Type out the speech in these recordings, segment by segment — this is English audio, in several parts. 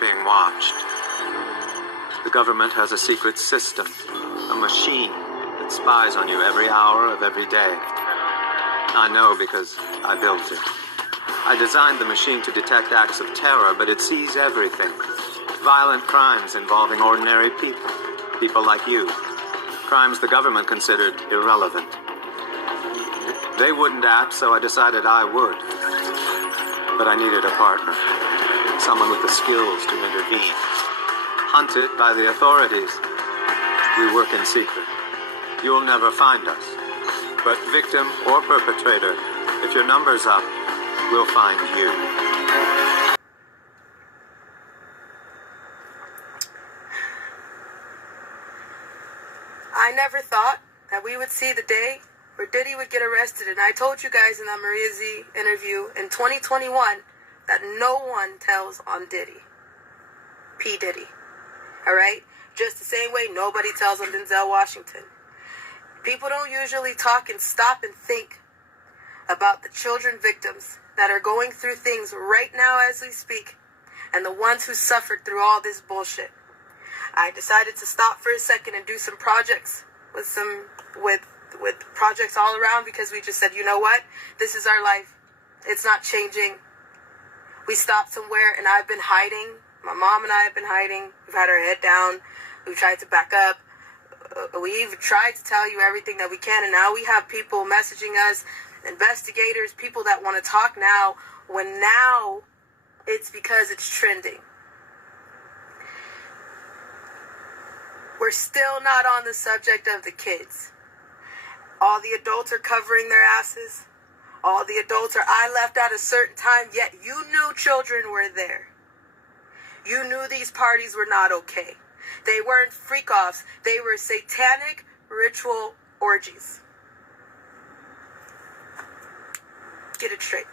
being watched. The government has a secret system, a machine that spies on you every hour of every day. I know because I built it. I designed the machine to detect acts of terror, but it sees everything. Violent crimes involving ordinary people, people like you. Crimes the government considered irrelevant. They wouldn't act, so I decided I would. But I needed a partner, someone with the skills to intervene. Hunted by the authorities, we work in secret. You'll never find us. But victim or perpetrator, if your number's up, we'll find you. I never thought that we would see the day where Diddy would get arrested, and I told you guys in that Maria Z interview in 2021 that no one tells on Diddy. P. Diddy. Alright? Just the same way nobody tells on Denzel Washington. People don't usually talk and stop and think about the children victims that are going through things right now as we speak, and the ones who suffered through all this bullshit. I decided to stop for a second and do some projects with projects all around, because we just said, you know what? This is our life. It's not changing. We stopped somewhere, and I've been hiding. My mom and I have been hiding. We've had our head down. We've tried to back up. We've tried to tell you everything that we can, and now we have people messaging us, investigators, people that want to talk now, when now it's because it's trending. We're still not on the subject of the kids. All the adults are covering their asses. All the adults are, I left at a certain time, yet you knew children were there. You knew these parties were not okay. They weren't freak-offs. They were satanic ritual orgies. Get it straight.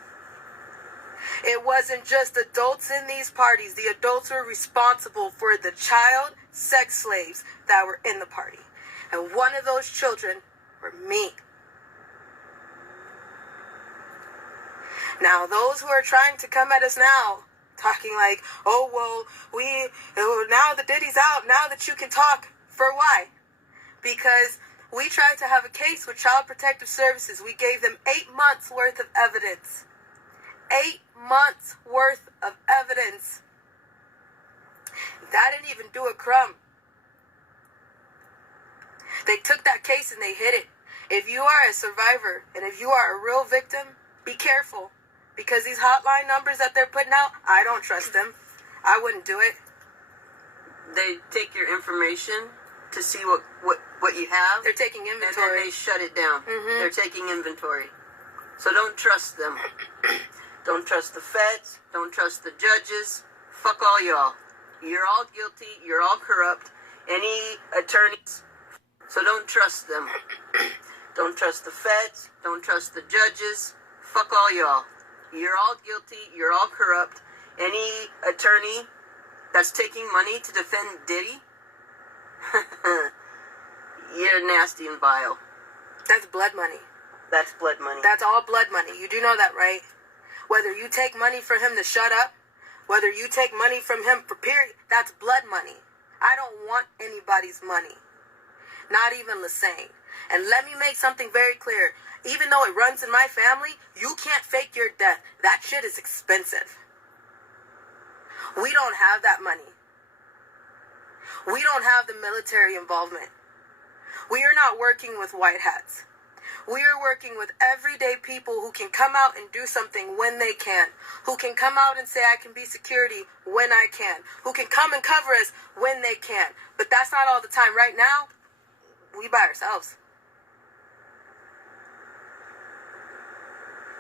It wasn't just adults in these parties. The adults were responsible for the child sex slaves that were in the party. And one of those children were me. Now, those who are trying to come at us now, talking like, oh, well, now that Diddy's out, now that you can talk. For why? Because we tried to have a case with Child Protective Services. We gave them 8 months worth of evidence. 8 months worth of evidence. That didn't even do a crumb. They took that case and they hid it. If you are a survivor and if you are a real victim, be careful. Because these hotline numbers that they're putting out, I don't trust them. I wouldn't do it. They take your information to see what you have. They're taking inventory. And then they shut it down. Mm-hmm. They're taking inventory. So don't trust them. Don't trust the feds. Don't trust the judges. Fuck all y'all. You're all guilty. You're all corrupt. Any attorneys. So don't trust them. Don't trust the feds. Don't trust the judges. Fuck all y'all. You're all guilty. You're all corrupt. Any attorney that's taking money to defend Diddy, you're nasty and vile. That's blood money. That's blood money. That's all blood money. You do know that, right? Whether you take money from him to shut up, whether you take money from him for period, that's blood money. I don't want anybody's money. Not even Lassane. And let me make something very clear. Even though it runs in my family, you can't fake your death. That shit is expensive. We don't have that money. We don't have the military involvement. We are not working with white hats. We are working with everyday people who can come out and do something when they can. Who can come out and say, I can be security when I can. Who can come and cover us when they can. But that's not all the time. Right now, we by ourselves.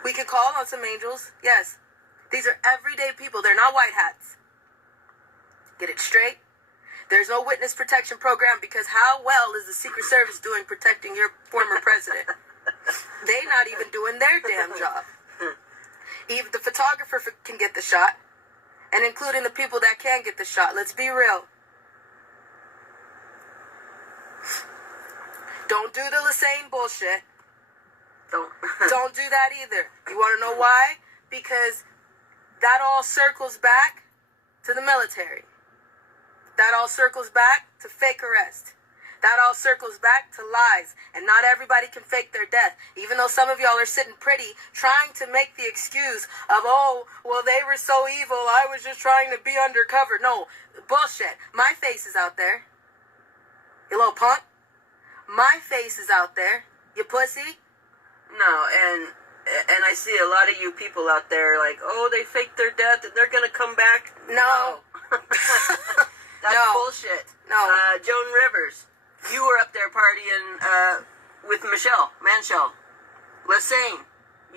We could call on some angels. Yes. These are everyday people. They're not white hats. Get it straight. There's no witness protection program, because how well is the Secret Service doing protecting your former president? They not even doing their damn job. Even the photographer can get the shot, and including the people that can get the shot. Let's be real. Don't do the Lassane bullshit. Don't do that either. You want to know why? Because that all circles back to the military. That all circles back to fake arrest. That all circles back to lies. And not everybody can fake their death. Even though some of y'all are sitting pretty, trying to make the excuse of, oh, well, they were so evil, I was just trying to be undercover. No, bullshit. My face is out there. You little punk. My face is out there. You pussy. No, and I see a lot of you people out there like, oh, they faked their death and they're gonna come back. No. That's No. bullshit. No. Joan Rivers, you were up there partying with Manshell, Lassane.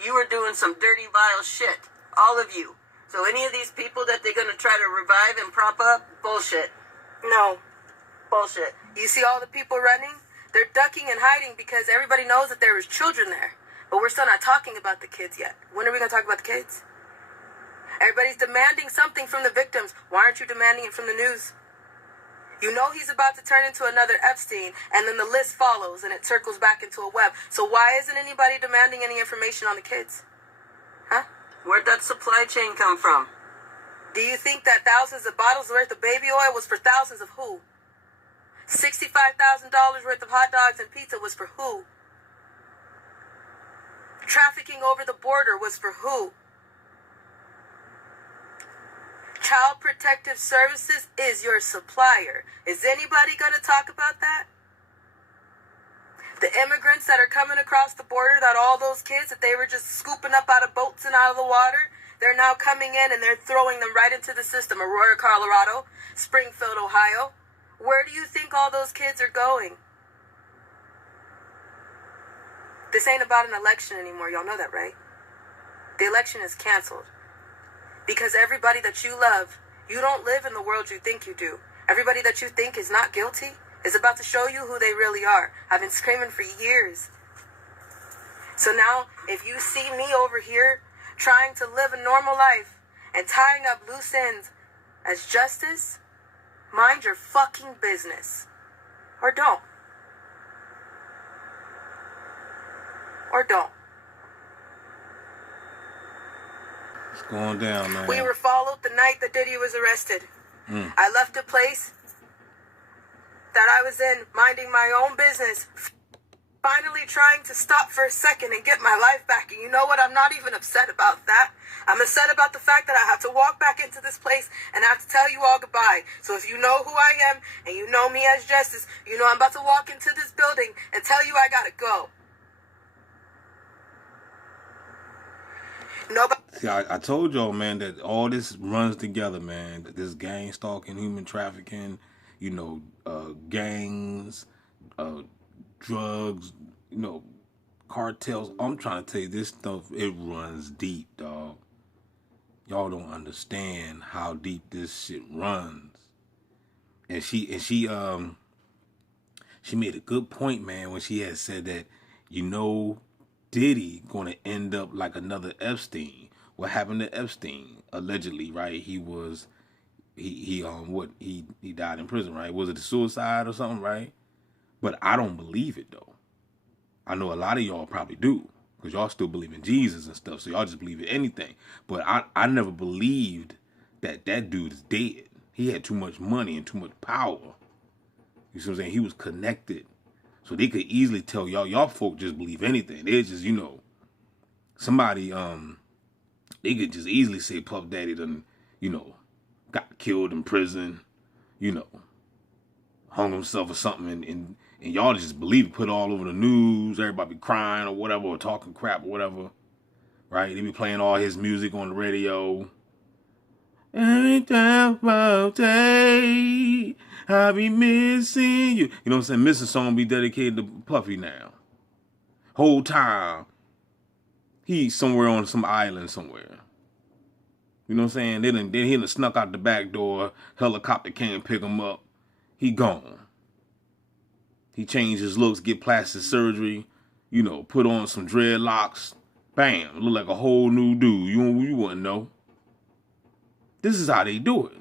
You were doing some dirty, vile shit. All of you. So any of these people that they're gonna try to revive and prop up, bullshit. No. Bullshit. You see all the people running? They're ducking and hiding because everybody knows that there was children there. But we're still not talking about the kids yet. When are we going to talk about the kids? Everybody's demanding something from the victims. Why aren't you demanding it from the news? You know he's about to turn into another Epstein, and then the list follows, and it circles back into a web. So why isn't anybody demanding any information on the kids? Huh? Where'd that supply chain come from? Do you think that thousands of bottles worth of baby oil was for thousands of who? $65,000 worth of hot dogs and pizza was for who? Trafficking over the border was for who? Child Protective Services is your supplier. Is anybody going to talk about that? The immigrants that are coming across the border, that all those kids that they were just scooping up out of boats and out of the water, they're now coming in and they're throwing them right into the system. Aurora, Colorado, Springfield, Ohio. Where do you think all those kids are going? This ain't about an election anymore. Y'all know that, right? The election is canceled. Because everybody that you love, you don't live in the world you think you do. Everybody that you think is not guilty is about to show you who they really are. I've been screaming for years. So now, if you see me over here trying to live a normal life and tying up loose ends as justice, mind your fucking business. Or don't. Or don't. What's going down, man? We were followed the night that Diddy was arrested. I left a place that I was in, minding my own business, finally trying to stop for a second and get my life back. And you know what? I'm not even upset about that. I'm upset about the fact that I have to walk back into this place and I have to tell you all goodbye. So if you know who I am and you know me as Justice, you know I'm about to walk into this building and tell you I gotta go. Nobody. See, I told y'all, man, that all this runs together, man. That this gang stalking, human trafficking, gangs, drugs, cartels. I'm trying to tell you, this stuff, it runs deep, dog. Y'all don't understand how deep this shit runs. And she made a good point, man, when she had said that, Diddy gonna end up like another Epstein. What happened to Epstein? Allegedly, right? He died in prison, right? Was it a suicide or something, right? But I don't believe it though. I know a lot of y'all probably do, because y'all still believe in Jesus and stuff, so y'all just believe in anything. But I never believed that dude is dead. He had too much money and too much power. You see what I'm saying? He was connected. So they could easily tell y'all folk just believe anything. They just, somebody, they could just easily say Puff Daddy done, got killed in prison, hung himself or something, and y'all just believe it, put it all over the news, everybody be crying or whatever, or talking crap or whatever, right? They be playing all his music on the radio. Every time I be missing you. You know what I'm saying? Missing song be dedicated to Puffy now. Whole time, he's somewhere on some island somewhere. You know what I'm saying? Then he done snuck out the back door. Helicopter came pick him up. He gone. He changed his looks, get plastic surgery. Put on some dreadlocks. Bam, look like a whole new dude. You wouldn't know. This is how they do it.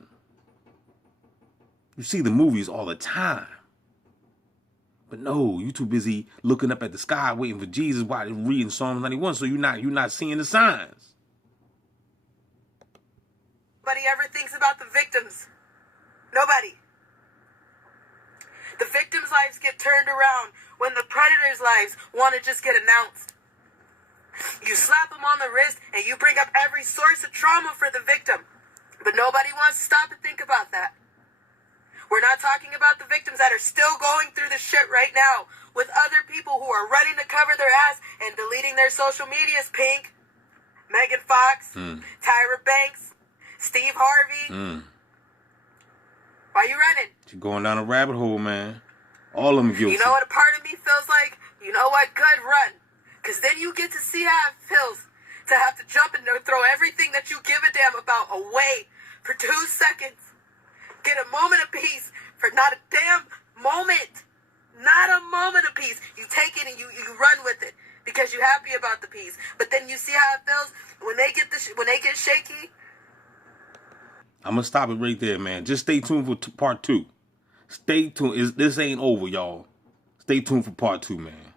You see the movies all the time. But no, you too busy looking up at the sky waiting for Jesus while you're reading Psalm 91, so you're not seeing the signs. Nobody ever thinks about the victims. Nobody. The victims' lives get turned around when the predators' lives want to just get announced. You slap them on the wrist and you bring up every source of trauma for the victim. But nobody wants to stop and think about that. We're not talking about the victims that are still going through the shit right now with other people who are running to cover their ass and deleting their social medias. Pink, Megan Fox, Tyra Banks, Steve Harvey. Why you running? You're going down a rabbit hole, man. All of them guilty. You know what a part of me feels like? You know what? Good, run. Because then you get to see how it feels to have to jump and throw everything that you give a damn about away for 2 seconds. Get a moment of peace for not a damn moment. Not a moment of peace. You take it and you run with it because you're happy about the peace. But then you see how it feels when they get shaky. I'm gonna stop it right there, man. Just stay tuned for part 2. Stay tuned. This ain't over, y'all. Stay tuned for part 2, man.